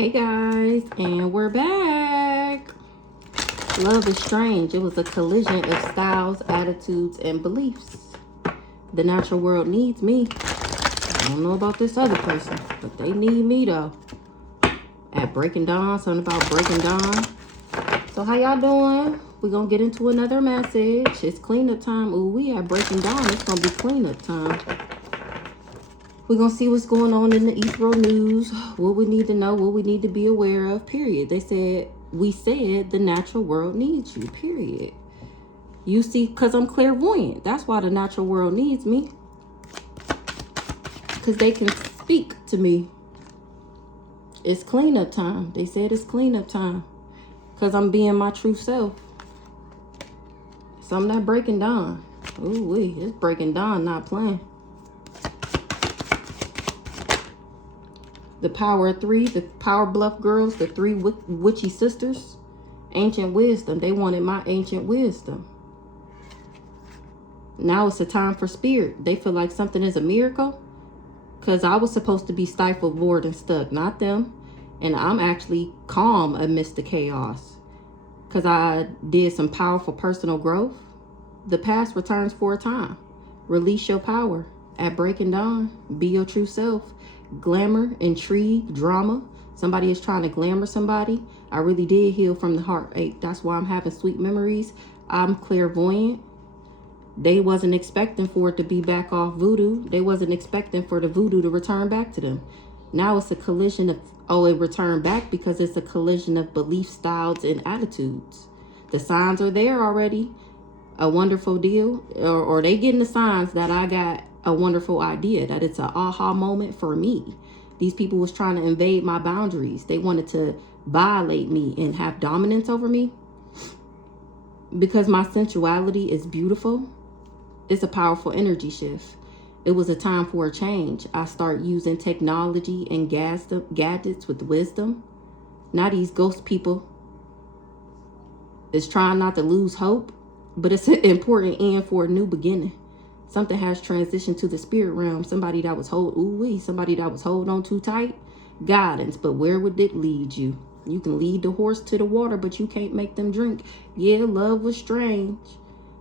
Hey guys, and we're back. Love is strange. It was a collision of styles, attitudes, and beliefs. The natural world needs me. I don't know about this other person, but they need me though. At Breaking Dawn, something about Breaking Dawn. So how y'all doing? We're gonna get into another message. It's cleanup time. Ooh, we at Breaking Dawn. It's gonna be cleanup time. We're going to see what's going on in the ethereal news, what we need to know, what we need to be aware of, period. We said the natural world needs you, period. You see, because I'm clairvoyant. That's why the natural world needs me. Because they can speak to me. It's cleanup time. They said it's cleanup time. Because I'm being my true self. So I'm not breaking down. Ooh, it's breaking down, not playing. The power of three, the power bluff girls, the three witchy sisters, ancient wisdom. They wanted my ancient wisdom. Now it's a time for spirit. They feel like something is a miracle because I was supposed to be stifled, bored, and stuck, not them. And I'm actually calm amidst the chaos because I did some powerful personal growth. The past returns for a time. Release your power at Breaking Dawn. Be your true self. Glamour, intrigue, drama. Somebody is trying to glamour somebody. I really did heal from the heartache. That's why I'm having sweet memories. I'm clairvoyant. They wasn't expecting for it to be back off voodoo. They wasn't expecting for the voodoo to return back to them. Now it's a collision of, it returned back because it's a collision of belief styles and attitudes. The signs are there already. A wonderful deal. Or they getting the signs that I got a wonderful idea, that it's an aha moment for me. These people was trying to invade my boundaries. They wanted to violate me and have dominance over me. Because my sensuality is beautiful, it's a powerful energy shift. It was a time for a change. I start using technology and gadgets with wisdom. Now these ghost people is trying not to lose hope, but it's an important end for a new beginning. Something has transitioned to the spirit realm. Somebody that was somebody that was holding on too tight. Guidance, but where would it lead you? You can lead the horse to the water, but you can't make them drink. Yeah, love was strange,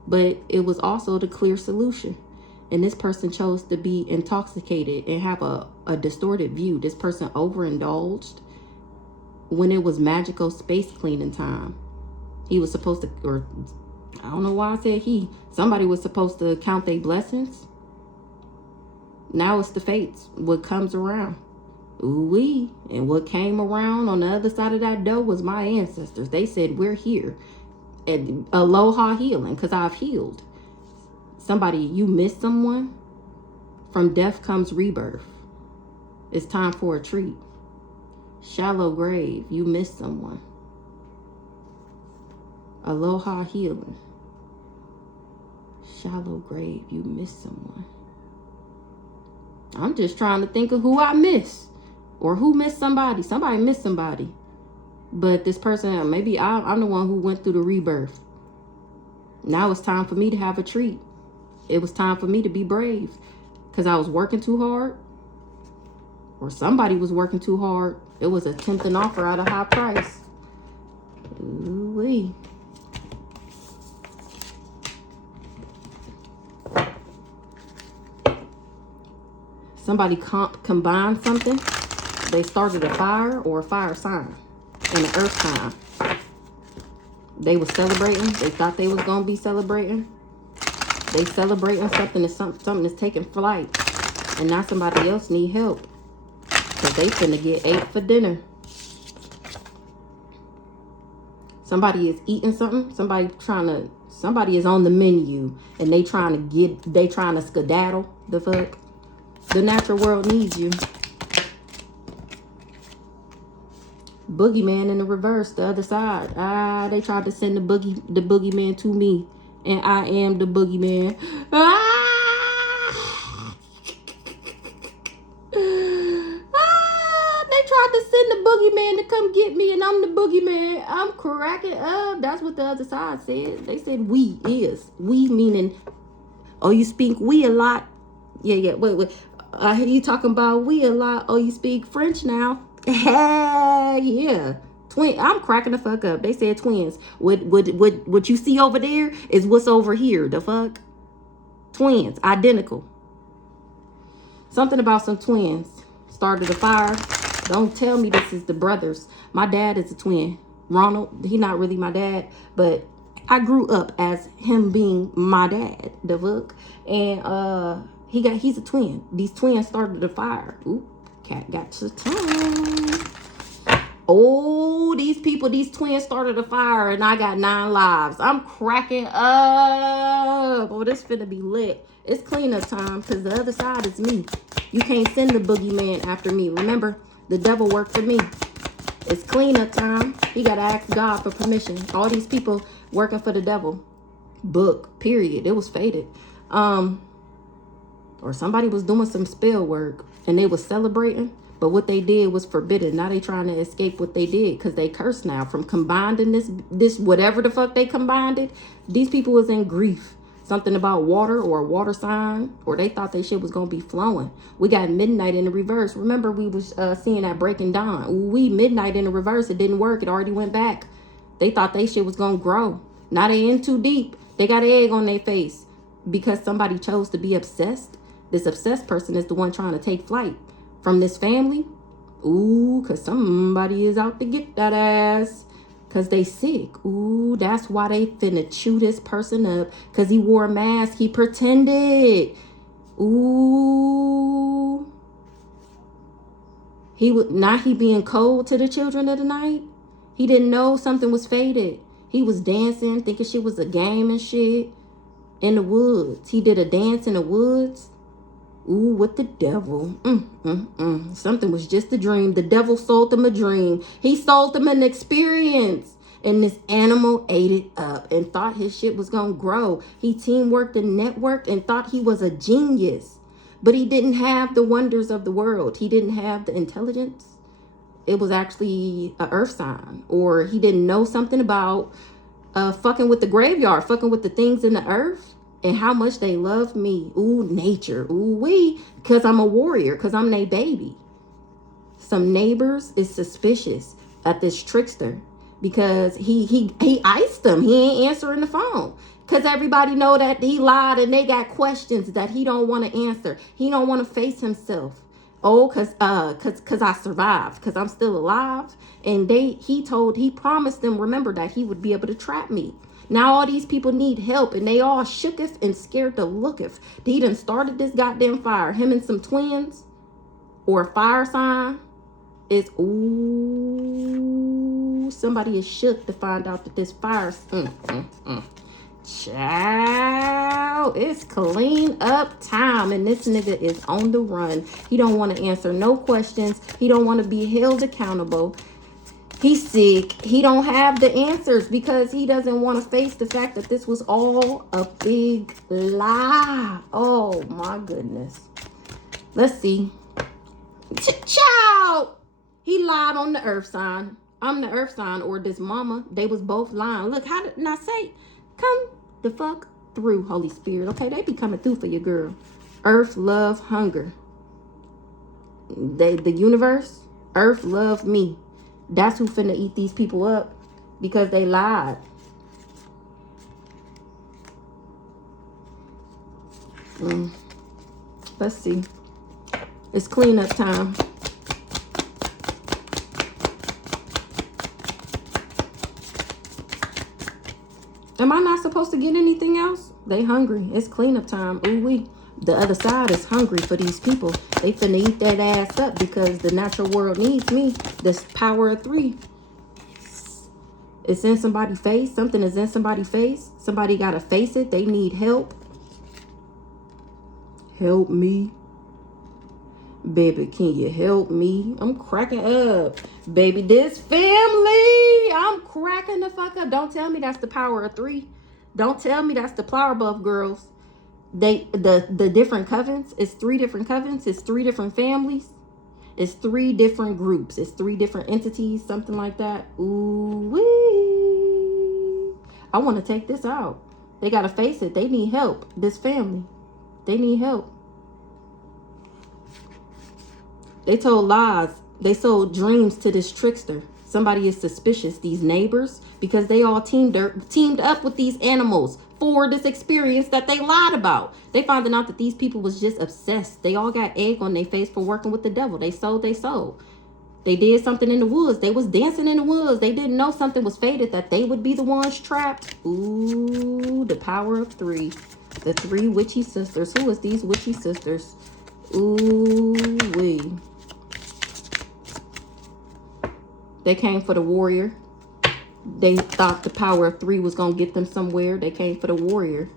but it was also the clear solution. And this person chose to be intoxicated and have a distorted view. This person overindulged when it was magical space cleaning time. He was supposed to, or I don't know why I said he. Somebody was supposed to count their blessings. Now it's the fates. What comes around. Ooh-wee. And what came around on the other side of that door was my ancestors. They said, we're here. And aloha healing, because I've healed. Somebody, you missed someone. From death comes rebirth. It's time for a treat. Shallow grave, you missed someone. Aloha healing. Shallow grave, you missed someone. I'm just trying to think of who I miss. Or who missed somebody. Somebody missed somebody. But this person, maybe I'm the one who went through the rebirth. Now it's time for me to have a treat. It was time for me to be brave. Because I was working too hard. Or somebody was working too hard. It was a tempting offer at a high price. Ooh-wee. Somebody combined something. They started a fire or a fire sign and an earth sign. They were celebrating. They thought they was going to be celebrating. They celebrating something is taking flight. And now somebody else need help. Because they finna get ate for dinner. Somebody is eating something. Somebody is on the menu. And they trying to skedaddle the fuck. The natural world needs you. Boogeyman in the reverse, the other side. They tried to send the boogeyman to me. And I am the boogeyman. They tried to send the boogeyman to come get me, and I'm the boogeyman. I'm cracking up. That's what the other side said. They said we is. We meaning, you speak we a lot. Wait. I hear you talking about we a lot. You speak French now. Yeah. Twin, I'm cracking the fuck up. They said twins. What you see over there is what's over here. The fuck? Twins. Identical. Something about some twins. Started a fire. Don't tell me this is the brothers. My dad is a twin. Ronald, he not really my dad, but I grew up as him being my dad. The fuck? And he's a twin. These twins started a fire. Ooh, cat got to tongue. Oh, these twins started a fire and I got 9 lives. I'm cracking up. Oh, this finna be lit. It's cleanup time because the other side is me. You can't send the boogeyman after me. Remember, the devil worked for me. It's cleanup time. You gotta ask God for permission. All these people working for the devil. Book, period. It was fated. Or somebody was doing some spell work and they was celebrating. But what they did was forbidden. Now they trying to escape what they did because they cursed now from combining this whatever the fuck they combined it. These people was in grief. Something about water or a water sign, or they thought they shit was gonna be flowing. We got midnight in the reverse. Remember we was seeing that breaking dawn. We midnight in the reverse. It didn't work. It already went back. They thought they shit was gonna grow. Now they in too deep. They got an egg on their face because somebody chose to be obsessed. This obsessed person is the one trying to take flight from this family. Ooh, because somebody is out to get that ass. Because they sick. Ooh, that's why they finna chew this person up. Because he wore a mask. He pretended. Ooh. He being cold to the children of the night. He didn't know something was fated. He was dancing, thinking shit was a game and shit. In the woods. He did a dance in the woods. Ooh, with the devil. Something was just a dream. The devil sold him a dream. He sold him an experience. And this animal ate it up and thought his shit was going to grow. He teamworked and networked and thought he was a genius. But he didn't have the wonders of the world. He didn't have the intelligence. It was actually an earth sign. Or he didn't know something about fucking with the graveyard, fucking with the things in the earth. And how much they love me. Ooh, nature. Ooh, wee. Because I'm a warrior. Because I'm their baby. Some neighbors is suspicious at this trickster. Because he iced them. He ain't answering the phone. Because everybody know that he lied and they got questions that he don't want to answer. He don't want to face himself. Oh, because I survived. Because I'm still alive. And he promised them, remember, that he would be able to trap me. Now all these people need help and they all shooketh and scared to looketh. He done started this goddamn fire. Him and some twins or a fire sign is, ooh, somebody is shook to find out that this fire, Child, it's clean up time and this nigga is on the run. He don't want to answer no questions. He don't want to be held accountable. He's sick. He don't have the answers because he doesn't want to face the fact that this was all a big lie. Oh, my goodness. Let's see. Child. He lied on the earth sign. I'm the earth sign or this mama. They was both lying. Look, how did I say? Come the fuck through, Holy Spirit. Okay, they be coming through for your girl. Earth, love, hunger. The universe, earth, love, me. That's who finna eat these people up because they lied. Let's see. It's cleanup time. Am I not supposed to get anything else? They hungry. It's cleanup time. Ooh wee. The other side is hungry for these people. They finna eat that ass up because the natural world needs me. This power of 3. It's in somebody's face. Something is in somebody's face. Somebody gotta face it. They need help. Help me. Baby, can you help me? I'm cracking up. Baby, this family. I'm cracking the fuck up. Don't tell me that's the power of 3. Don't tell me that's the Flower Buff girls. The different covens. It's 3 different covens. It's 3 different families. It's 3 different groups. It's 3 different entities. Something like that. Ooh wee. I want to take this out. They got to face it. They need help. This family. They need help. They told lies They sold dreams to this trickster. Somebody is suspicious, these neighbors, because they all teamed up with these animals for this experience that they lied about. They finding out that these people was just obsessed. They all got egg on their face for working with the devil. They sold. They did something in the woods. They was dancing in the woods. They didn't know something was fated, that they would be the ones trapped. Ooh, the power of three. The three witchy sisters. Who is these witchy sisters? Ooh, wee. They came for the warrior. They thought the power of three was going to get them somewhere. They came for the warrior.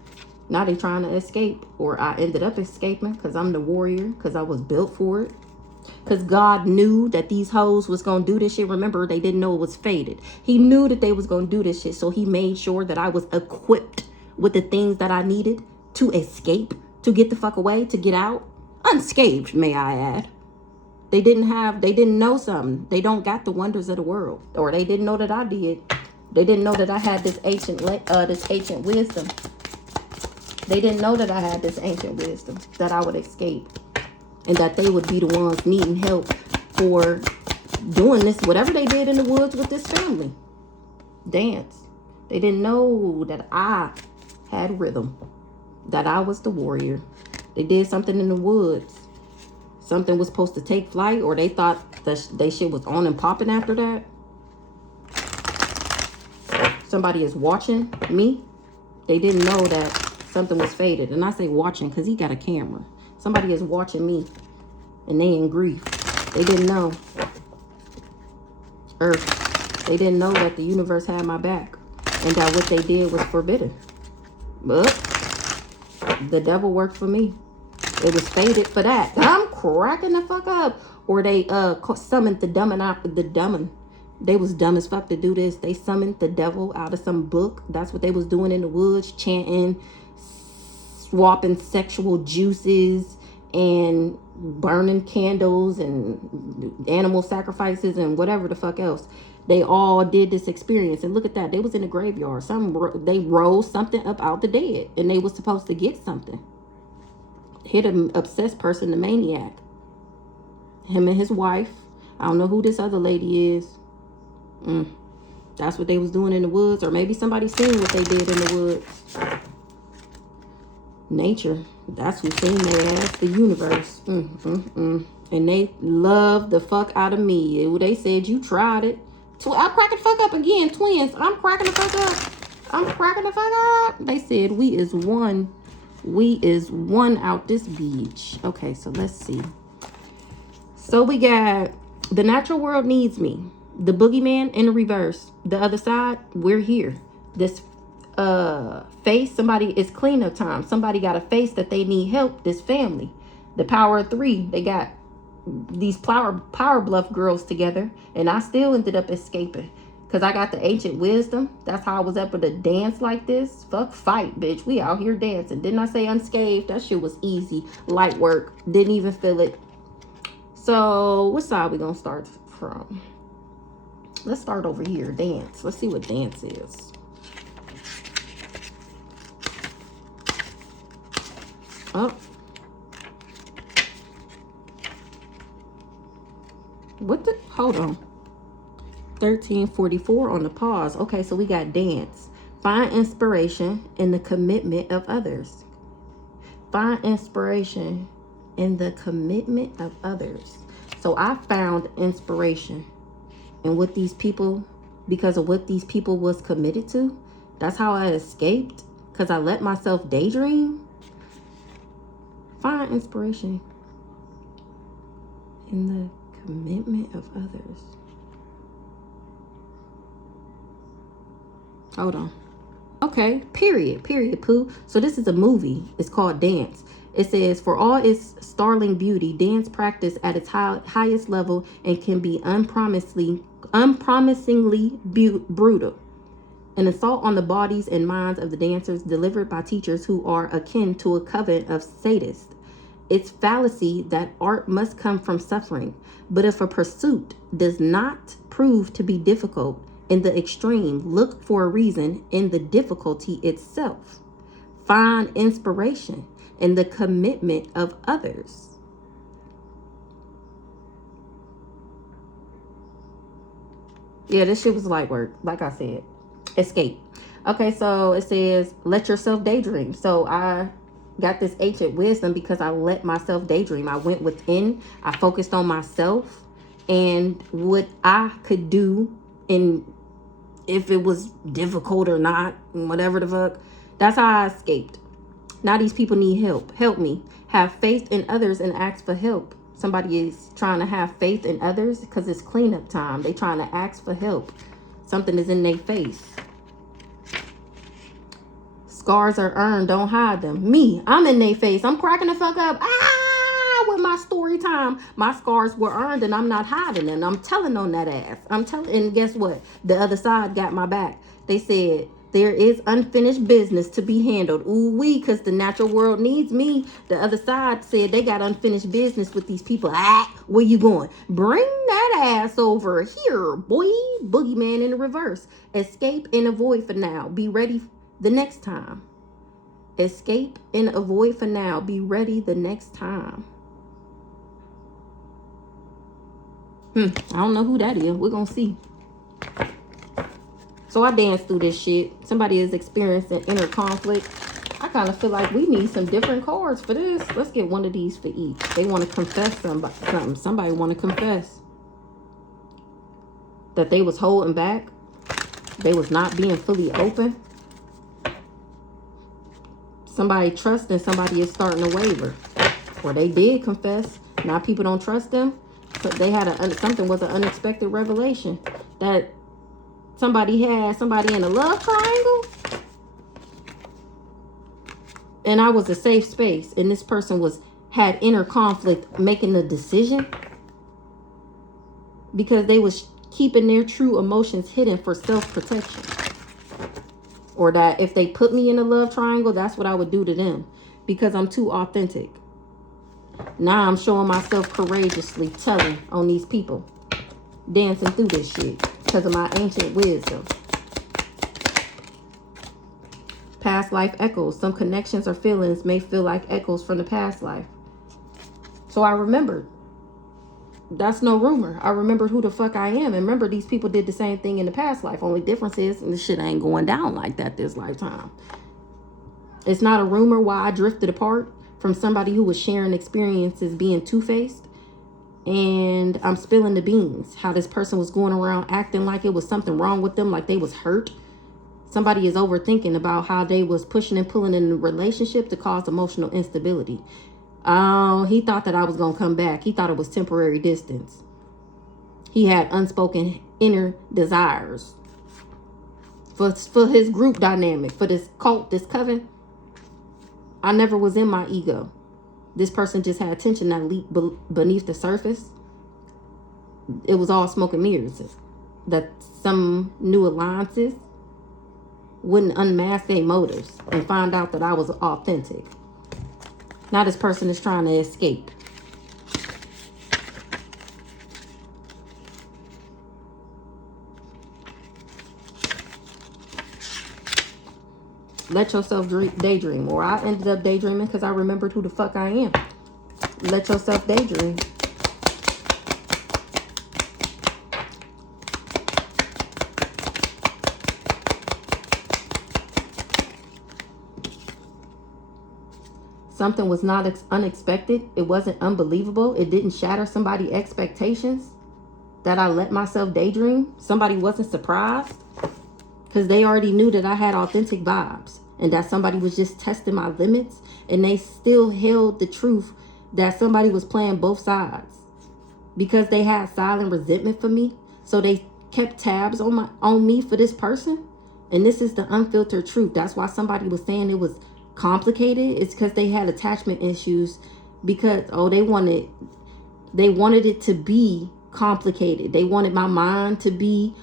Now they trying to escape. Or I ended up escaping because I'm the warrior. Because I was built for it. Because God knew that these hoes was going to do this shit. Remember, they didn't know it was fated. He knew that they was going to do this shit. So he made sure that I was equipped with the things that I needed to escape. To get the fuck away. To get out. Unscathed, may I add. They didn't know something. They don't got the wonders of the world. Or they didn't know that I did. They didn't know that I had this ancient wisdom. They didn't know that I had this ancient wisdom. That I would escape. And that they would be the ones needing help for doing this, whatever they did in the woods with this family. Dance. They didn't know that I had rhythm. That I was the warrior. They did something in the woods. Something was supposed to take flight, or they thought that they shit was on and popping after that. Somebody is watching me. They didn't know that something was fated. And I say watching because he got a camera. Somebody is watching me. And they in grief. They didn't know. Earth. They didn't know that the universe had my back. And that what they did was forbidden. But the devil worked for me. It was fated for that. I'm cracking the fuck up. Or they summoned the demon. They was dumb as fuck to do this. They summoned the devil out of some book. That's what they was doing in the woods. Chanting, swapping sexual juices, and burning candles, and animal sacrifices, and whatever the fuck else. They all did this experience. And look at that. They was in the graveyard. They rose something up out the dead. And they was supposed to get something. Hit an obsessed person, the maniac. Him and his wife. I don't know who this other lady is. That's what they was doing in the woods. Or maybe somebody seen what they did in the woods. Nature. That's who seen their ass. The universe. And they loved the fuck out of me. They said, you tried it. I'm cracking the fuck up again. Twins. I'm cracking the fuck up. I'm cracking the fuck up. They said, we is one. We is one out this beach. Okay, so let's see. So we got the natural world needs me. The boogeyman in the reverse. The other side, we're here. This face, somebody, it's cleanup time. Somebody got a face that they need help. This family. The power of three. They got these power bluff girls together. And I still ended up escaping. Because I got the ancient wisdom. That's how I was able to dance like this. Fuck fight, bitch. We out here dancing. Didn't I say unscathed? That shit was easy. Light work. Didn't even feel it. So, what side we gonna start from? Let's start over here. Dance. Let's see what dance is. Oh. What the? Hold on. 1344 on the pause. Okay, so we got dance. Find inspiration in the commitment of others. Find inspiration in the commitment of others. So I found inspiration in what these people, because of what these people was committed to. That's how I escaped, because I let myself daydream. Find inspiration in the commitment of others. Hold on. Okay, period, poo. So this is a movie. It's called Dance. It says, for all its startling beauty, dance practice at its highest level and can be unpromisingly brutal. An assault on the bodies and minds of the dancers delivered by teachers who are akin to a coven of sadists. It's fallacy that art must come from suffering. But if a pursuit does not prove to be difficult in the extreme, look for a reason in the difficulty itself. Find inspiration in the commitment of others. Yeah, this shit was light work. Like I said, escape. Okay, so it says, let yourself daydream. So I got this ancient wisdom because I let myself daydream. I went within. I focused on myself and what I could do, and if it was difficult or not, whatever the fuck. That's how I escaped. Now these people need help. Help me. Have faith in others and ask for help. Somebody is trying to have faith in others because it's cleanup time. They trying to ask for help. Something is in their face. Scars are earned. Don't hide them. Me, I'm in their face. I'm cracking the fuck up. With my story time. My scars were earned and I'm not hiding them. I'm telling on that ass. I'm telling. And guess what? The other side got my back. They said, there is unfinished business to be handled. Ooh wee, because the natural world needs me. The other side said they got unfinished business with these people. Where you going? Bring that ass over here, boy. Boogeyman in the reverse. Escape and avoid for now. Be ready the next time. Escape and avoid for now. Be ready the next time. I don't know who that is. We're going to see. So I danced through this shit. Somebody is experiencing inner conflict. I kind of feel like we need some different cards for this. Let's get one of these for each. They want to confess something. Somebody want to confess that they was holding back. They was not being fully open. Somebody trusting somebody is starting to waver. Or they did confess. Now people don't trust them. But they had something was an unexpected revelation. That somebody had somebody in a love triangle. And I was a safe space. And this person had inner conflict making the decision. Because they was keeping their true emotions hidden for self-protection. Or that if they put me in a love triangle, that's what I would do to them. Because I'm too authentic. Now I'm showing myself courageously telling on these people. Dancing through this shit. Because of my ancient wisdom. Past life echoes. Some connections or feelings may feel like echoes from the past life. So I remembered. That's no rumor. I remembered who the fuck I am. And remember, these people did the same thing in the past life. Only difference is, this shit ain't going down like that this lifetime. It's not a rumor why I drifted apart from somebody who was sharing experiences being two-faced. And I'm spilling the beans. How this person was going around acting like it was something wrong with them, like they was hurt. Somebody is overthinking about how they was pushing and pulling in a relationship to cause emotional instability. Oh, he thought that I was going to come back. He thought it was temporary distance. He had unspoken inner desires. For his group dynamic, for this cult, this coven, I never was in my ego. This person just had tension that leaked beneath the surface. It was all smoke and mirrors. That some new alliances wouldn't unmask their motives and find out that I was authentic. Now this person is trying to escape. Let yourself daydream. Or I ended up daydreaming because I remembered who the fuck I am. Let yourself daydream. Something was not unexpected. It wasn't unbelievable. It didn't shatter somebody's expectations. That I let myself daydream. Somebody wasn't surprised. Because they already knew that I had authentic vibes. And that somebody was just testing my limits. And they still held the truth that somebody was playing both sides. Because they had silent resentment for me. So they kept tabs on me for this person. And this is the unfiltered truth. That's why somebody was saying it was complicated. It's because they had attachment issues. Because, they wanted it to be complicated. They wanted my mind to be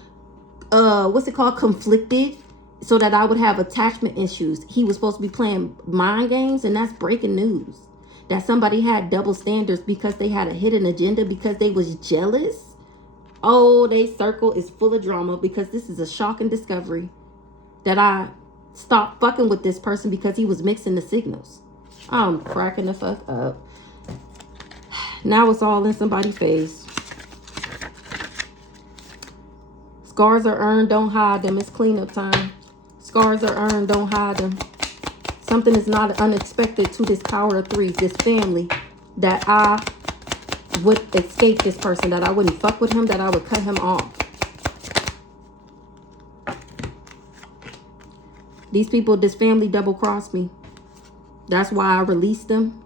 conflicted, so that I would have attachment issues. He was supposed to be playing mind games, and that's breaking news. That somebody had double standards because they had a hidden agenda, because they was jealous. They circle is full of drama, because this is a shocking discovery that I stopped fucking with this person because he was mixing the signals. I'm cracking the fuck up. Now it's all in somebody's face. Scars are earned, don't hide them. It's cleanup time. Scars are earned, don't hide them. Something is not unexpected to this Tower of Threes, this family, that I would escape this person, that I wouldn't fuck with him, that I would cut him off. These people, this family double-crossed me. That's why I released them.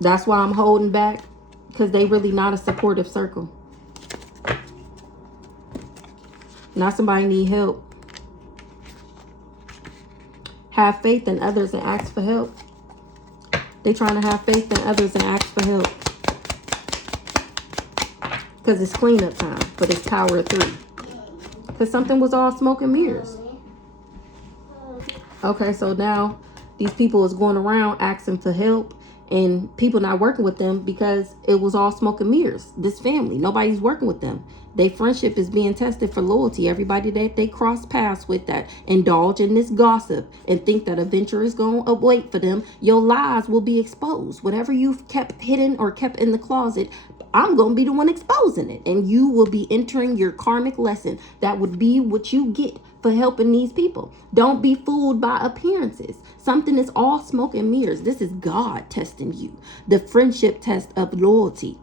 That's why I'm holding back, because they really not a supportive circle. Now somebody need help. Have faith in others and ask for help. They trying to have faith in others and ask for help. Because it's cleanup time for this Tower of Three. Because something was all smoke and mirrors. Okay, so now these people is going around asking for help. And people not working with them because it was all smoke and mirrors. This family, nobody's working with them. Their friendship is being tested for loyalty. Everybody that they cross paths with, that indulge in this gossip and think that a venture is going to wait for them, your lies will be exposed. Whatever you've kept hidden or kept in the closet, I'm going to be the one exposing it. And you will be entering your karmic lesson. That would be what you get for helping these people. Don't be fooled by appearances. Something is all smoke and mirrors. This is God testing you. The friendship test of loyalty.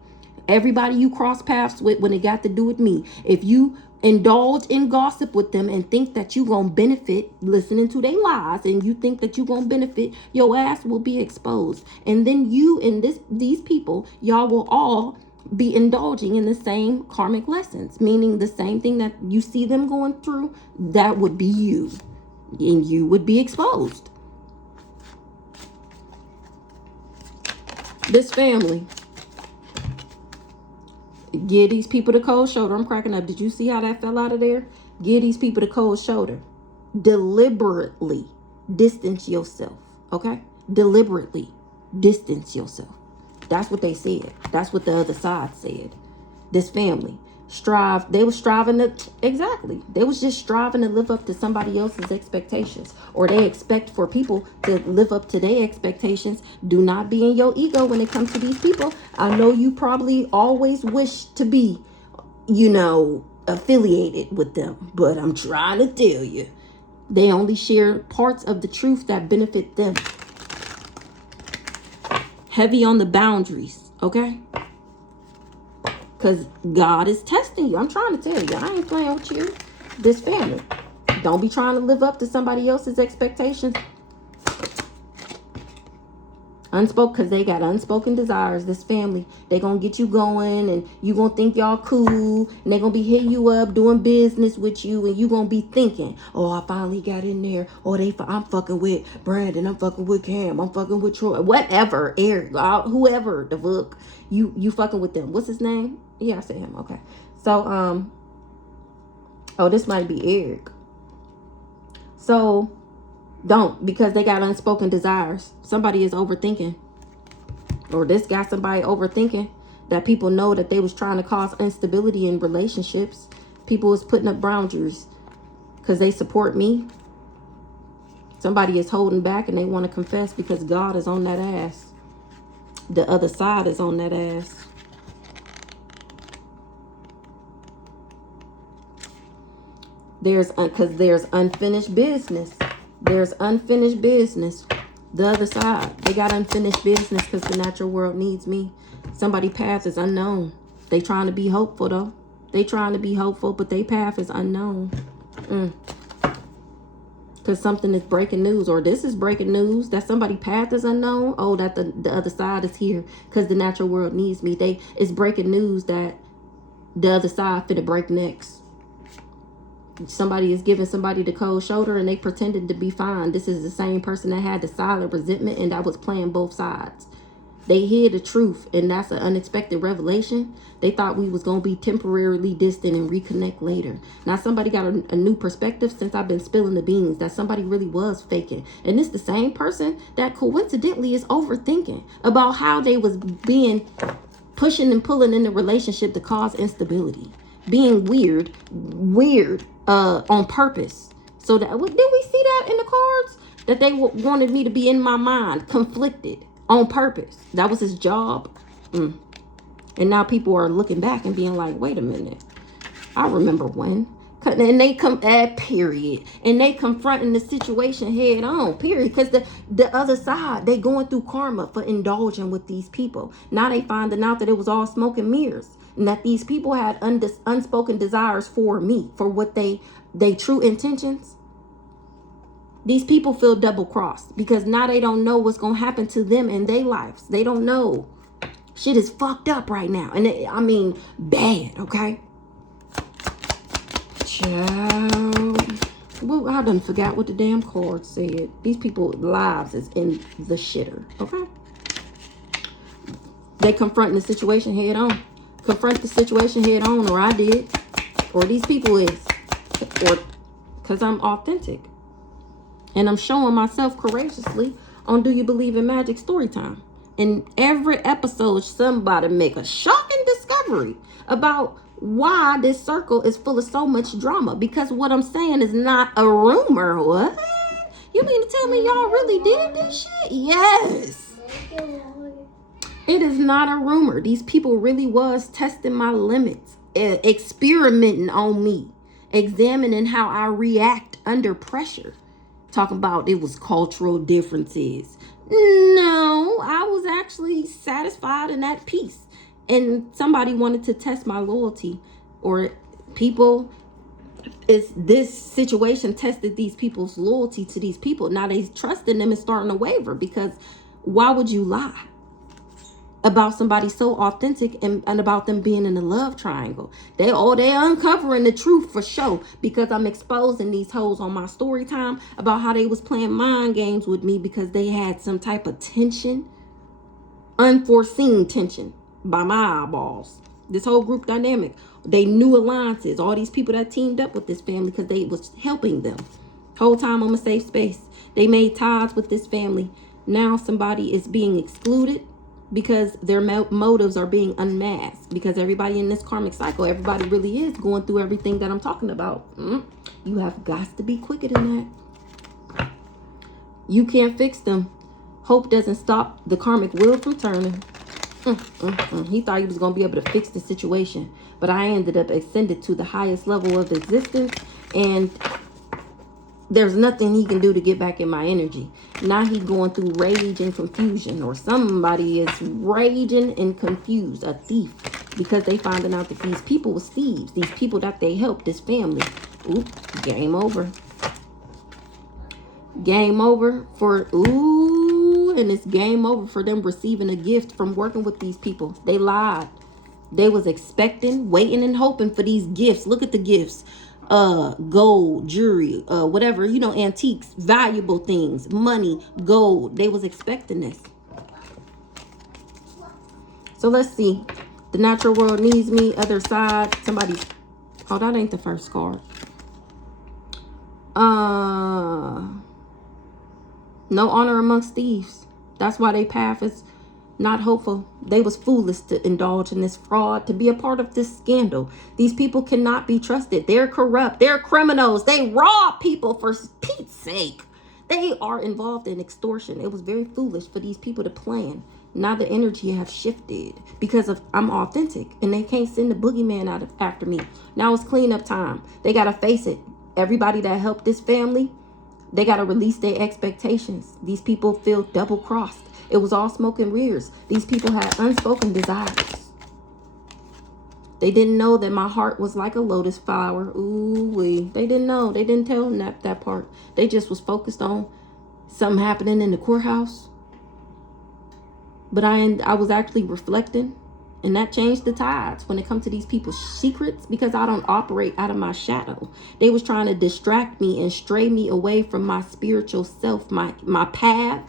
Everybody you cross paths with when it got to do with me, if you indulge in gossip with them and think that you're going to benefit listening to their lies, and you think that you're going to benefit, your ass will be exposed. And then you and these people, y'all will all be indulging in the same karmic lessons, meaning the same thing that you see them going through, that would be you, and you would be exposed. This family, give these people the cold shoulder. I'm cracking up. Did you see how that fell out of there? Give these people the cold shoulder. Deliberately distance yourself. Okay? Deliberately distance yourself. That's what they said. That's what the other side said. This family strive. They were striving to, exactly. They was just striving to live up to somebody else's expectations, or they expect for people to live up to their expectations. Do not be in your ego when it comes to these people. I know you probably always wish to be, affiliated with them, but I'm trying to tell you, they only share parts of the truth that benefit them. Heavy on the boundaries, okay? Because God is testing you. I'm trying to tell you. I ain't playing with you. This family. Don't be trying to live up to somebody else's expectations. Unspoken, because they got unspoken desires. This family, they going to get you going, and you going to think y'all cool, and they going to be hitting you up, doing business with you, and you going to be thinking, oh, I finally got in there. Or I'm fucking with Brandon. I'm fucking with Cam. I'm fucking with Troy. Whatever. Eric. Whoever the fuck. You fucking with them. What's his name? Yeah, I said him. Okay. So, this might be Eric. So, don't, because they got unspoken desires. Somebody is overthinking, or this got somebody overthinking, that people know that they was trying to cause instability in relationships. People is putting up boundaries because they support me. Somebody is holding back and they want to confess because God is on that ass. The other side is on that ass. Because there's unfinished business. There's unfinished business. The other side, they got unfinished business because the natural world needs me. Somebody's path is unknown. They trying to be hopeful though. They trying to be hopeful, but their path is unknown. Because something is breaking news, or this is breaking news, that somebody's path is unknown. Oh, that the other side is here because the natural world needs me. It's breaking news that the other side finna break next. Somebody is giving somebody the cold shoulder and they pretended to be fine. This is the same person that had the silent resentment and that was playing both sides. They hid the truth, and that's an unexpected revelation. They thought we was going to be temporarily distant and reconnect later. Now somebody got a new perspective since I've been spilling the beans, that somebody really was faking. And it's the same person that coincidentally is overthinking about how they was being pushing and pulling in the relationship to cause instability. Being weird on purpose. So that, did we see that in the cards? That they wanted me to be in my mind, conflicted on purpose. That was his job. And now people are looking back and being like, wait a minute, I remember when. And they come at period. And they confronting the situation head on, period. Because the other side, they going through karma for indulging with these people. Now they finding out that it was all smoke and mirrors. And that these people had unspoken desires for me. For what they true intentions. These people feel double crossed. Because now they don't know what's going to happen to them in their lives. They don't know. Shit is fucked up right now. And I mean, bad, okay? Child. Well, I done forgot what the damn card said. These people's lives is in the shitter, okay? They confronting the situation head on. Confront the situation head on, or I did. Or these people is. Or because I'm authentic. And I'm showing myself courageously on Do You Believe in Magic Storytime. In every episode, somebody make a shocking discovery about why this circle is full of so much drama. Because what I'm saying is not a rumor. What? You mean to tell me y'all really did this shit? Yes. It is not a rumor. These people really was testing my limits, experimenting on me, examining how I react under pressure. Talking about it was cultural differences. No, I was actually satisfied and at peace. And somebody wanted to test my loyalty, or people, this situation tested these people's loyalty to these people. Now they trusting them and starting to waver, because why would you lie about somebody so authentic and about them being in a love triangle? They uncovering the truth for sure, because I'm exposing these hoes on my story time about how they was playing mind games with me because they had some type of tension, unforeseen tension by my eyeballs. This whole group dynamic, they knew alliances, all these people that teamed up with this family because they was helping them. Whole time I'm a safe space. They made ties with this family. Now somebody is being excluded because their motives are being unmasked, because everybody in this karmic cycle, everybody really is going through everything that I'm talking about. You have got to be quicker than that. You can't fix them. Hope doesn't stop the karmic wheel from turning. He thought he was going to be able to fix the situation, but I ended up ascended to the highest level of existence, and there's nothing he can do to get back in my energy. Now he's going through rage and confusion, or somebody is raging and confused, a thief, because they finding out that these people was thieves, these people that they helped, this family. Oop, game over. Game over for, and it's game over for them receiving a gift from working with these people. They lied. They was expecting, waiting, and hoping for these gifts. Look at the gifts. Gold, jewelry, whatever, antiques, valuable things, money, gold. They was expecting this. So let's see. The natural world needs me. Other side. Somebody. Oh, that ain't the first card. No honor amongst thieves. That's why they path is not hopeful. They was foolish to indulge in this fraud, to be a part of this scandal. These people cannot be trusted. They're corrupt. They're criminals. They rob people, for Pete's sake. They are involved in extortion. It was very foolish for these people to plan. Now the energy have shifted because of I'm authentic, and they can't send the boogeyman out after me. Now it's cleanup time. They got to face it. Everybody that helped this family, they got to release their expectations. These people feel double crossed. It was all smoke and mirrors. These people had unspoken desires. They didn't know that my heart was like a lotus flower. Ooh-wee. They didn't know. They didn't tell them that part. They just was focused on something happening in the courthouse. But I was actually reflecting, and that changed the tides when it comes to these people's secrets, because I don't operate out of my shadow. They was trying to distract me and stray me away from my spiritual self, my path.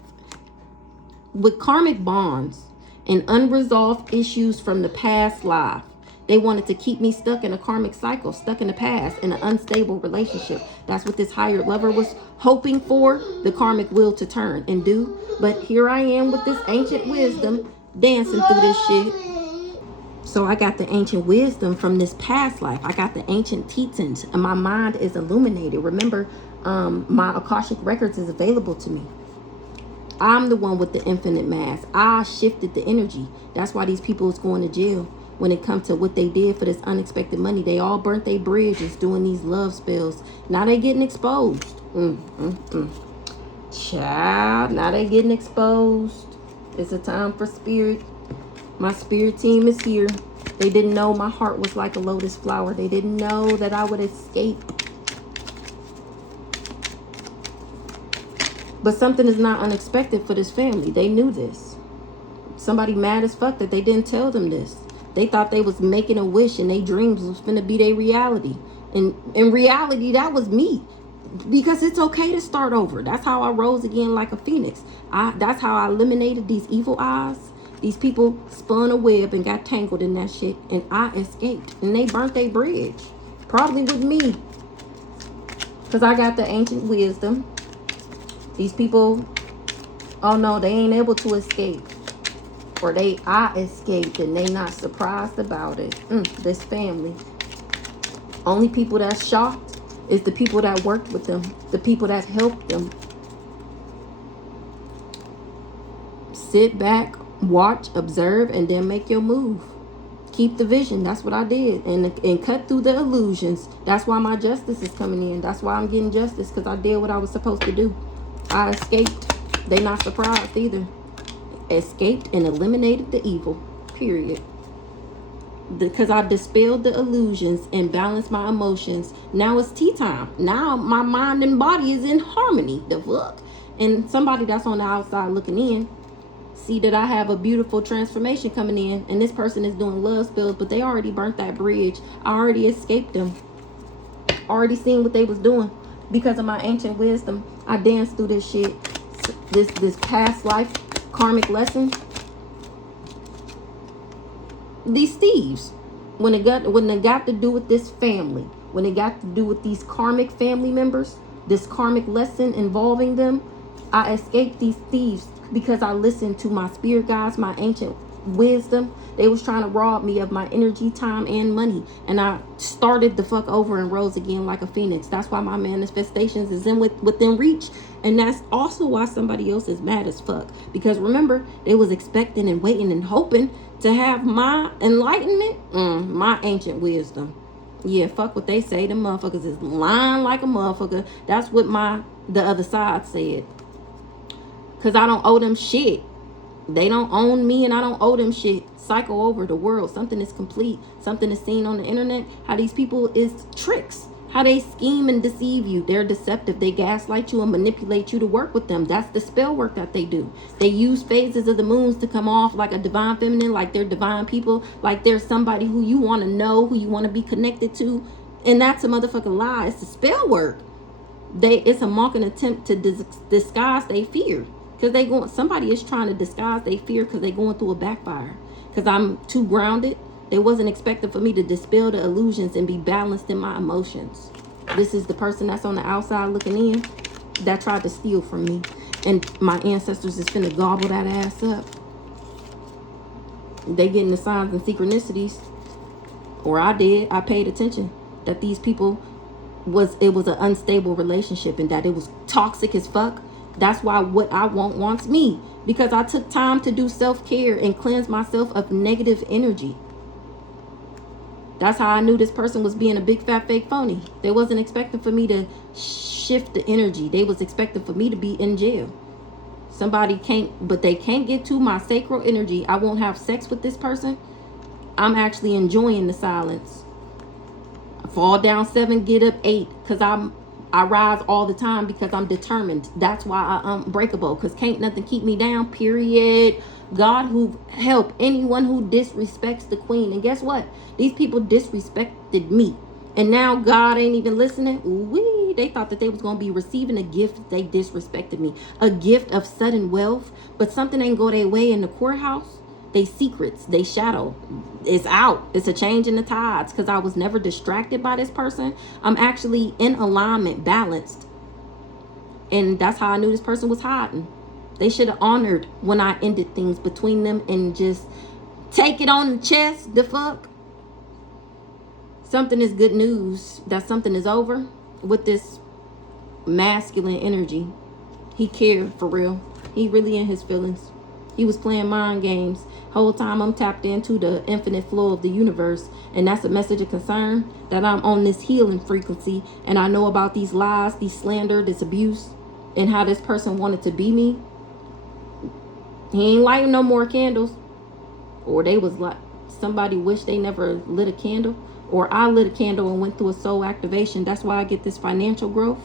With karmic bonds and unresolved issues from the past life, they wanted to keep me stuck in a karmic cycle, stuck in the past, in an unstable relationship. That's what this higher lover was hoping for, the karmic wheel to turn and do. But here I am with this ancient wisdom dancing through this shit. So I got the ancient wisdom from this past life. I got the ancient teachings, and my mind is illuminated. Remember, my Akashic records is available to me. I'm the one with the infinite mass. I shifted the energy. That's why these people is going to jail. when it comes to what they did for this unexpected money. They all burnt their bridges doing these love spells. Now they getting exposed. Child, now they getting exposed. It's a time for spirit. My spirit team is here. They didn't know my heart was like a lotus flower. They didn't know that I would escape. But something is not unexpected for this family. They knew this. Somebody mad as fuck that they didn't tell them this. They thought they was making a wish and their dreams was finna be their reality. And in reality, that was me. Because it's okay to start over. That's how I rose again like a phoenix. That's how I eliminated these evil eyes. These people spun a web and got tangled in that shit. And I escaped. And they burnt their bridge. Probably with me. Because I got the ancient wisdom. These people, oh no, they ain't able to escape. Or I escaped and they not surprised about it. This family. Only people that's shocked is the people that worked with them. The people that helped them. Sit back, watch, observe, and then make your move. Keep the vision. That's what I did. And cut through the illusions. That's why my justice is coming in. That's why I'm getting justice. Because I did what I was supposed to do. I escaped. They not surprised either. Escaped and eliminated the evil. Period. Because I dispelled the illusions and balanced my emotions. Now it's tea time. Now my mind and body is in harmony. The fuck? And somebody that's on the outside looking in see that I have a beautiful transformation coming in. And this person is doing love spells, but they already burnt that bridge. I already escaped them. Already seen what they was doing. Because of my ancient wisdom, I danced through this shit. This past life karmic lesson. These thieves, when it got to do with this family, when it got to do with these karmic family members, this karmic lesson involving them, I escaped these thieves because I listened to my spirit guides, my ancient wisdom. They was trying to rob me of my energy, time, and money. And I started the fuck over and rose again like a phoenix. That's why my manifestations is within reach. And that's also why somebody else is mad as fuck. Because remember, they was expecting and waiting and hoping to have my enlightenment, my ancient wisdom. Yeah, fuck what they say. Them motherfuckers is lying like a motherfucker. That's what the other side said. Because I don't owe them shit. They don't own me and I don't owe them shit. Cycle over the world. Something is complete. Something is seen on the internet. How these people is tricks. How they scheme and deceive you. They're deceptive. They gaslight you and manipulate you to work with them. That's the spell work that they do. They use phases of the moons to come off like a divine feminine, like they're divine people, like there's somebody who you want to know, who you want to be connected to. And that's a motherfucking lie. It's the spell work. It's a mocking attempt to disguise their fear. Because somebody is trying to disguise their fear because they're going through a backfire. Because I'm too grounded. They wasn't expecting for me to dispel the illusions and be balanced in my emotions. This is the person that's on the outside looking in that tried to steal from me. And my ancestors is finna gobble that ass up. They getting the signs and synchronicities. Or I did. I paid attention. That these people it was an unstable relationship and that it was toxic as fuck. That's why what I want wants me. Because I took time to do self-care and cleanse myself of negative energy. That's how I knew this person was being a big fat fake phony. They wasn't expecting for me to shift the energy. They was expecting for me to be in jail. They can't get to my sacral energy. I won't have sex with this person. I'm actually enjoying the silence. I fall down 7, get up 8. Because I rise all the time because I'm determined. That's why I'm unbreakable. Because can't nothing keep me down, period. God who help anyone who disrespects the queen. And guess what? These people disrespected me. And now God ain't even listening. Ooh-wee. They thought that they was going to be receiving a gift. They disrespected me. A gift of sudden wealth. But something ain't go their way in the courthouse. They secrets. They shadow. It's out. It's a change in the tides. Because I was never distracted by this person. I'm actually in alignment, balanced. And that's how I knew this person was hiding. They should have honored when I ended things between them and just take it on the chest. The fuck? Something is good news that something is over with this masculine energy. He cared for real. He really in his feelings. He was playing mind games. Whole time I'm tapped into the infinite flow of the universe. And that's a message of concern, that I'm on this healing frequency. And I know about these lies, these slander, this abuse, and how this person wanted to be me. He ain't lighting no more candles. Or they was like, somebody wished they never lit a candle. Or I lit a candle and went through a soul activation. That's why I get this financial growth.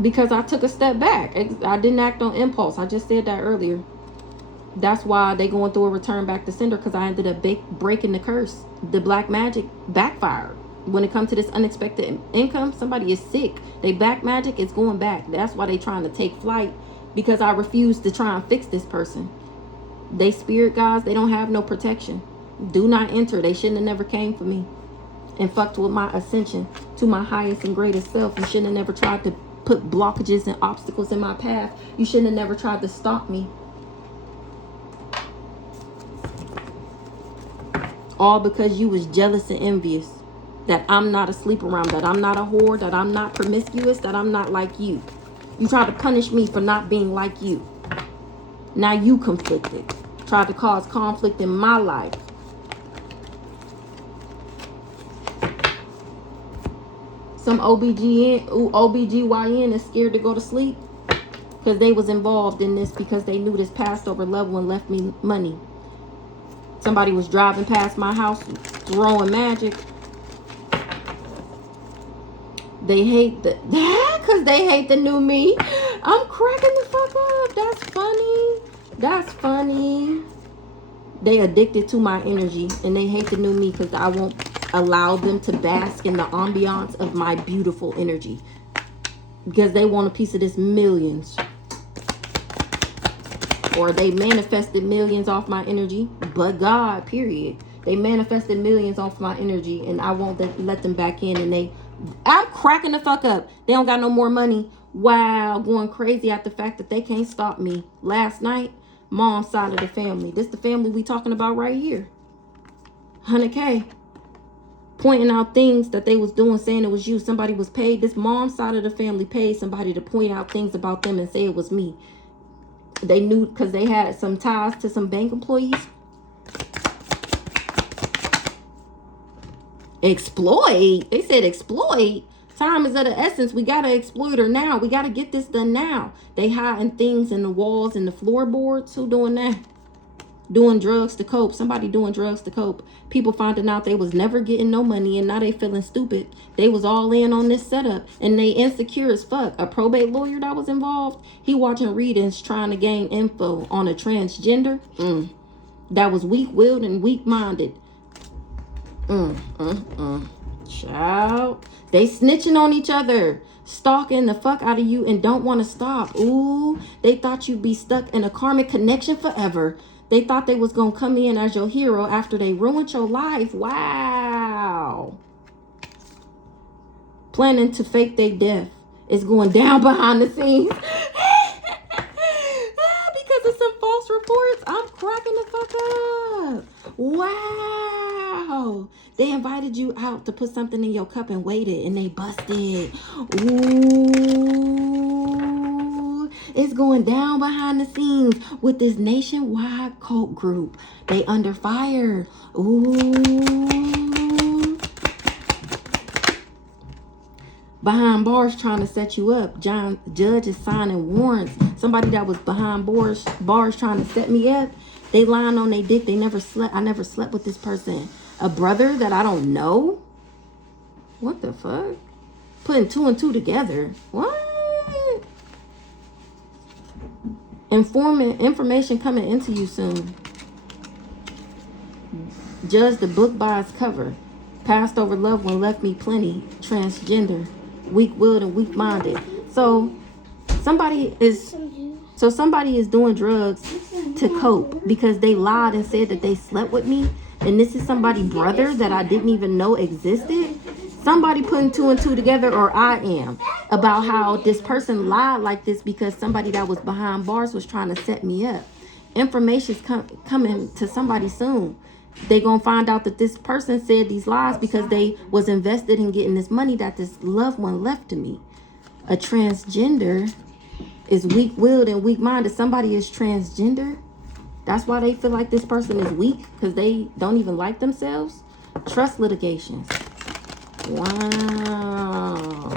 Because I took a step back. I didn't act on impulse. I just said that earlier. That's why they going through a return back to sender, because I ended up breaking the curse. The black magic backfired. When it comes to this unexpected income, somebody is sick. They black magic is going back. That's why they trying to take flight, because I refuse to try and fix this person. They spirit guys, they don't have no protection. Do not enter. They shouldn't have never came for me and fucked with my ascension to my highest and greatest self. You shouldn't have never tried to put blockages and obstacles in my path. You shouldn't have never tried to stop me. All because you was jealous and envious that I'm not a sleep around, that I'm not a whore, that I'm not promiscuous, that I'm not like you. You tried to punish me for not being like you. Now you conflicted. Tried to cause conflict in my life. Some OBGYN is scared to go to sleep because they was involved in this, because they knew this passed over loved one left me money. Somebody was driving past my house throwing magic. They hate because they hate the new me. I'm cracking the fuck up. That's funny. That's funny. They addicted to my energy and they hate the new me because I won't allow them to bask in the ambiance of my beautiful energy, because they want a piece of this millions. Or they manifested millions off my energy, but God, period. They manifested millions off my energy and I won't let them back in, and I'm cracking the fuck up. They don't got no more money. Wow, going crazy at the fact that they can't stop me. Last night, mom's side of the family. This the family we talking about right here. 100K. Pointing out things that they was doing, saying it was you. Somebody was paid. This mom's side of the family paid somebody to point out things about them and say it was me. They knew because they had some ties to some bank employees. Exploit. They said exploit. Time is of the essence. We got to exploit her now. We got to get this done now. They hiding things in the walls and the floorboards. Who doing that? Doing drugs to cope. Somebody doing drugs to cope. People finding out they was never getting no money and now they feeling stupid. They was all in on this setup and they insecure as fuck. A probate lawyer that was involved, he watching readings trying to gain info on a transgender that was weak-willed and weak-minded. Child. They snitching on each other, stalking the fuck out of you and don't want to stop. Ooh, they thought you'd be stuck in a karmic connection forever. They thought they was going to come in as your hero after they ruined your life. Wow. Planning to fake their death. It's going down behind the scenes. Because of some false reports. I'm cracking the fuck up. Wow. They invited you out to put something in your cup and waited and they busted. Ooh. It's going down behind the scenes with this nationwide cult group. They under fire. Ooh. Behind bars trying to set you up. Judge is signing warrants. Somebody that was behind bars trying to set me up. They lying on their dick. They never slept. I never slept with this person. A brother that I don't know. What the fuck? Putting two and two together. What? Information coming into you soon. Judge the book by its cover. Passed over loved one left me plenty. Transgender. Weak-willed and weak-minded. So somebody is doing drugs to cope because they lied and said that they slept with me. And this is somebody's brother that I didn't even know existed. Somebody putting two and two together, or I am, about how this person lied like this because somebody that was behind bars was trying to set me up. Information's coming to somebody soon. They gonna find out that this person said these lies because they was invested in getting this money that this loved one left to me. a transgender is weak-willed and weak-minded. Somebody is transgender. That's why they feel like this person is weak, because they don't even like themselves. Trust litigations. Wow.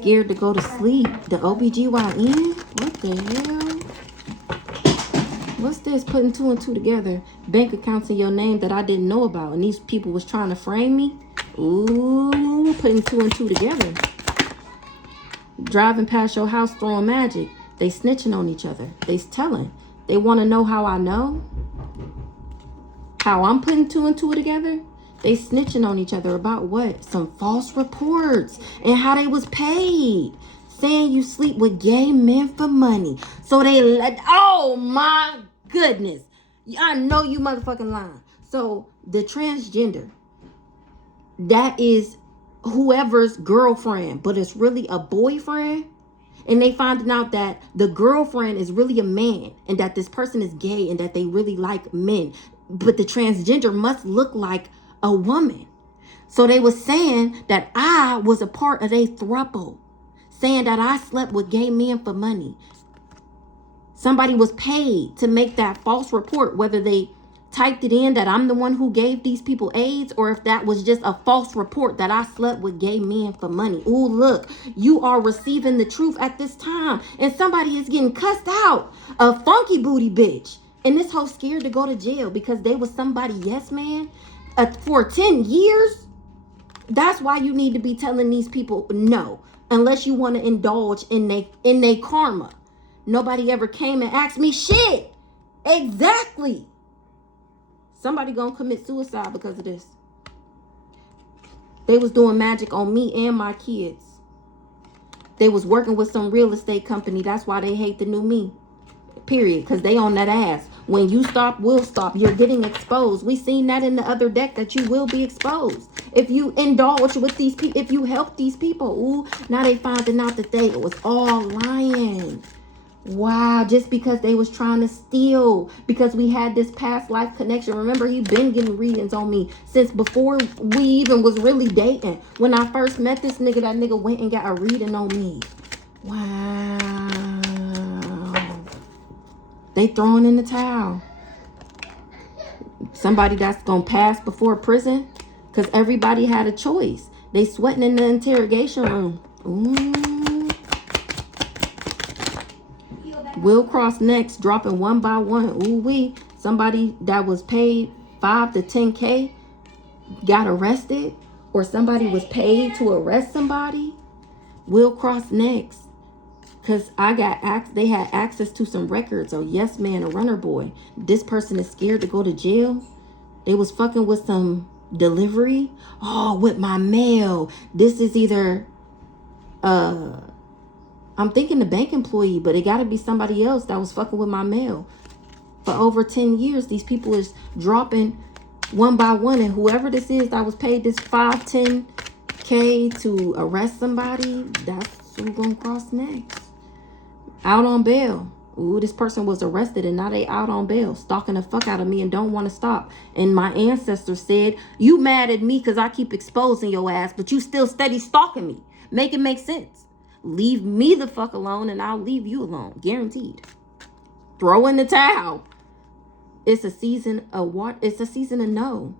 Scared to go to sleep. The OBGYN? What the hell? What's this? Putting 2 and 2 together. Bank accounts in your name that I didn't know about, and these people was trying to frame me. Ooh, putting 2 and 2 together. Driving past your house throwing magic. They snitching on each other. They's telling. They want to know how I know. How I'm putting 2 and 2 together. They snitching on each other about what? Some false reports and how they was paid. Saying you sleep with gay men for money. So they let, oh my goodness. I know you motherfucking lying. So the transgender, that is whoever's girlfriend, but it's really a boyfriend. And they finding out that the girlfriend is really a man, and that this person is gay, and that they really like men. But the transgender must look like a woman. So they was saying that I was a part of a throuple, saying that I slept with gay men for money. Somebody was paid to make that false report, whether they typed it in that I'm the one who gave these people AIDS, or if that was just a false report that I slept with gay men for money. Ooh, look, you are receiving the truth at this time, and somebody is getting cussed out. A funky booty bitch. And this hoe scared to go to jail because they was somebody yes man for 10 years. That's why you need to be telling these people no, unless you want to indulge in they karma. Nobody ever came and asked me shit. Exactly. Somebody gonna commit suicide because of this. They was doing magic on me and my kids. They was working with some real estate company. That's why they hate the new me. Period. Because they on that ass. When you stop, we'll stop. You're getting exposed. We seen that in the other deck, that you will be exposed. If you indulge with these people, if you help these people, ooh, now they finding out that they was all lying. Wow, just because they was trying to steal, because we had this past life connection. Remember, he been getting readings on me since before we even was really dating. When I first met this nigga, that nigga went and got a reading on me. Wow. They throwing in the towel. Somebody that's gonna pass before prison, because everybody had a choice. They sweating in the interrogation room. Ooh. Will cross necks, dropping one by one. Ooh wee. Somebody that was paid 5 to 10K got arrested, or somebody was paid to arrest somebody. Will cross necks, because they had access to some records. Or yes man, a runner boy. This person is scared to go to jail. They was fucking with some delivery. Oh, with my mail. This is either I'm thinking the bank employee, but it got to be somebody else that was fucking with my mail. For over 10 years, these people is dropping one by one. And whoever this is that was paid this 5, 10K to arrest somebody, that's who gonna cross next. Out on bail. Ooh, this person was arrested and now they out on bail, stalking the fuck out of me and don't want to stop. And my ancestors said, you mad at me because I keep exposing your ass, but you still steady stalking me. Make it make sense. Leave me the fuck alone and I'll leave you alone. Guaranteed. Throw in the towel. It's a season of what? It's a season of no.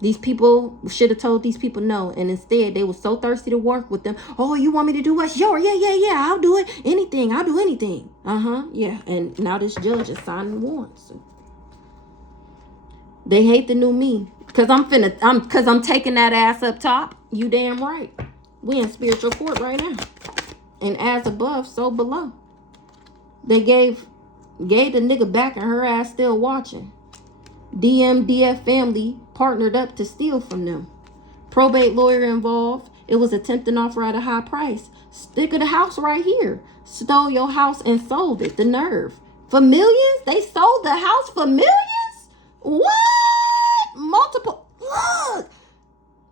These people should have told these people no. And instead, they were so thirsty to work with them. Oh, you want me to do what? Sure. Yeah. I'll do it. Anything. I'll do anything. Yeah. And now this judge is signing warrants. They hate the new me. Because I'm taking that ass up top. You damn right. We in spiritual court right now. And as above, so below. They gave the nigga back and her ass still watching. DMDF family partnered up to steal from them. Probate lawyer involved. It was attempting offer at a high price. Stick of the house right here. Stole your house and sold it. The nerve. For millions? They sold the house for millions? What? Multiple. Look.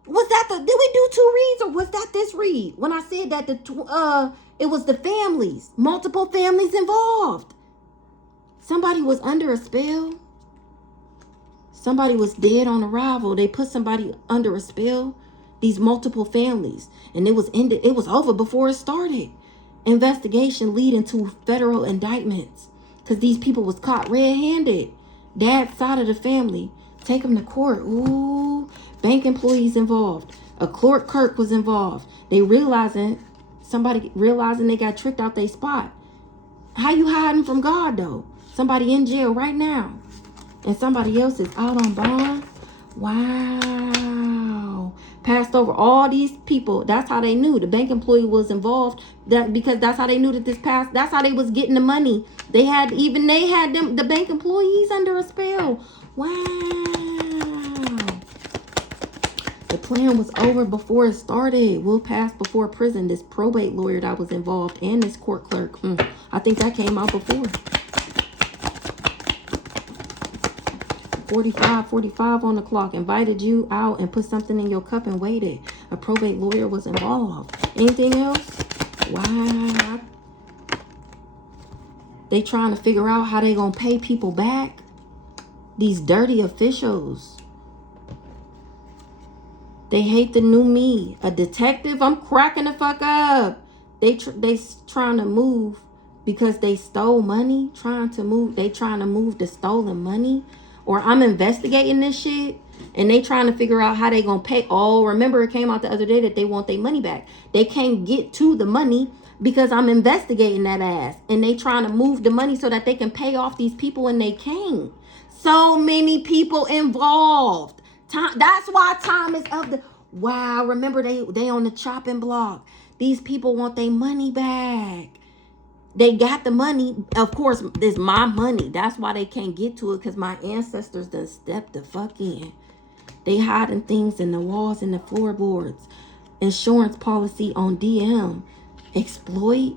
Was that did we do 2 reads, or was that this read? When I said that it was the families, multiple families involved. Somebody was under a spell. Somebody was dead on arrival. They put somebody under a spell. These multiple families. And it was over before it started. Investigation leading to federal indictments. Because these people was caught red-handed. Dad's side of the family. Take them to court. Ooh. Bank employees involved. A clerk was involved. Somebody realizing they got tricked out their spot. How you hiding from God, though? Somebody in jail right now. And somebody else is out on bond. Wow. Passed over all these people. That's how they knew the bank employee was involved. Because that's how they knew that that's how they was getting the money. They had the bank employees under a spell. Wow. The plan was over before it started. Will pass before prison. This probate lawyer that was involved and this court clerk. I think that came out before. 45 on the clock. Invited you out and put something in your cup and waited. A probate lawyer was involved. Anything else? Wow. They trying to figure out how they gonna pay people back. These dirty officials. They hate the new me. A detective? I'm cracking the fuck up. They trying to move because they stole money. They trying to move the stolen money. Or I'm investigating this shit. And they trying to figure out how they gonna pay. Oh, remember it came out the other day that they want their money back. They can't get to the money because I'm investigating that ass. And they trying to move the money so that they can pay off these people, and they can't. So many people involved. That's why time is of the... Wow, remember they on the chopping block. These people want their money back. They got the money. Of course, it's my money. That's why they can't get to it, because my ancestors done stepped the fuck in. They hiding things in the walls and the floorboards. Insurance policy on DM. Exploit.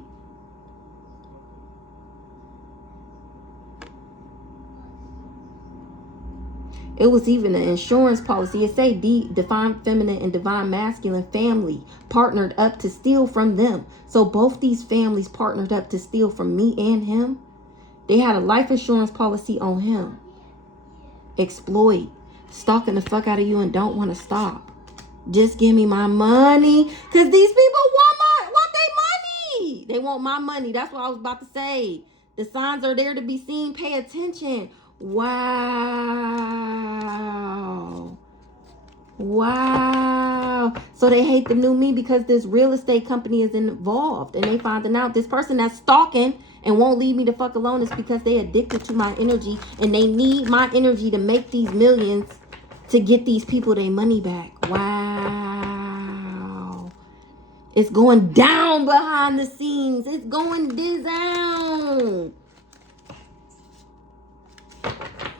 It was even an insurance policy. It say divine feminine and divine masculine family partnered up to steal from them. So both these families partnered up to steal from me and him. They had a life insurance policy on him. Exploit. Stalking the fuck out of you and don't want to stop. Just give me my money. Because these people want their money. They want my money. That's what I was about to say. The signs are there to be seen. Pay attention. Wow. So they hate the new me because this real estate company is involved, and they finding out this person that's stalking and won't leave me the fuck alone is because they addicted to my energy, and they need my energy to make these millions to get these people their money back. Wow. It's going down behind the scenes. It's going down.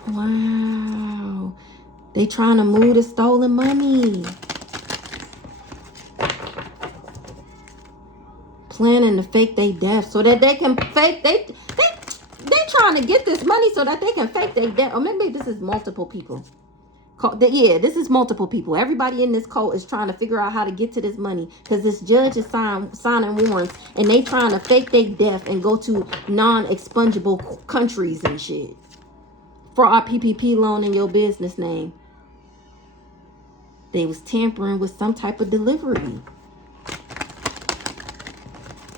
Wow. They trying to move the stolen money. Planning to fake their death so that they can fake they trying to get this money so that they can fake their death. Or maybe this is multiple people. Yeah, this is multiple people. Everybody in this cult is trying to figure out how to get to this money because this judge is signing warrants, and they trying to fake their death and go to non-expungible countries and shit. For our PPP loan in your business name. They was tampering with some type of delivery.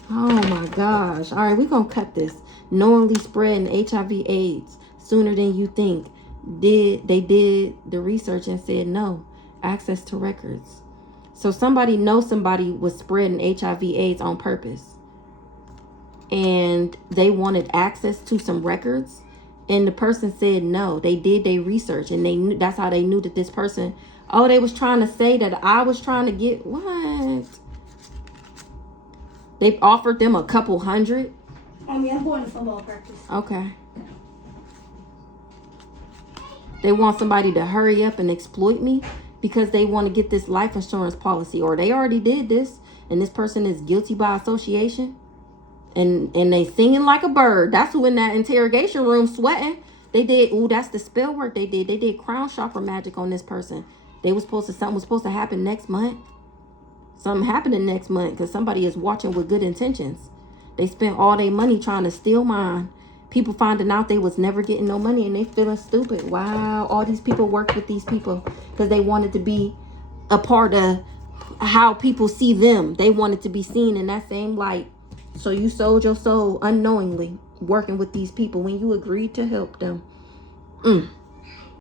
Oh my gosh. All right, we're going to cut this. Knowingly spreading HIV/AIDS sooner than you think. They did the research and said no. Access to records. So somebody knows somebody was spreading HIV/AIDS on purpose. And they wanted access to some records. And the person said no. They did their research, and they knew, that's how they knew that this person... Oh, they was trying to say that I was trying to get... What? They offered them a couple hundred? I'm going to football practice. Okay. They want somebody to hurry up and exploit me because they want to get this life insurance policy. Or they already did this, and this person is guilty by association. And they singing like a bird. That's who in that interrogation room sweating. They did, that's the spell work they did. They did crown chakra magic on this person. Something was supposed to happen next month. Something happening next month because somebody is watching with good intentions. They spent all their money trying to steal mine. People finding out they was never getting no money, and they feeling stupid. Wow, all these people worked with these people because they wanted to be a part of how people see them. They wanted to be seen in that same light. So you sold your soul unknowingly working with these people when you agreed to help them.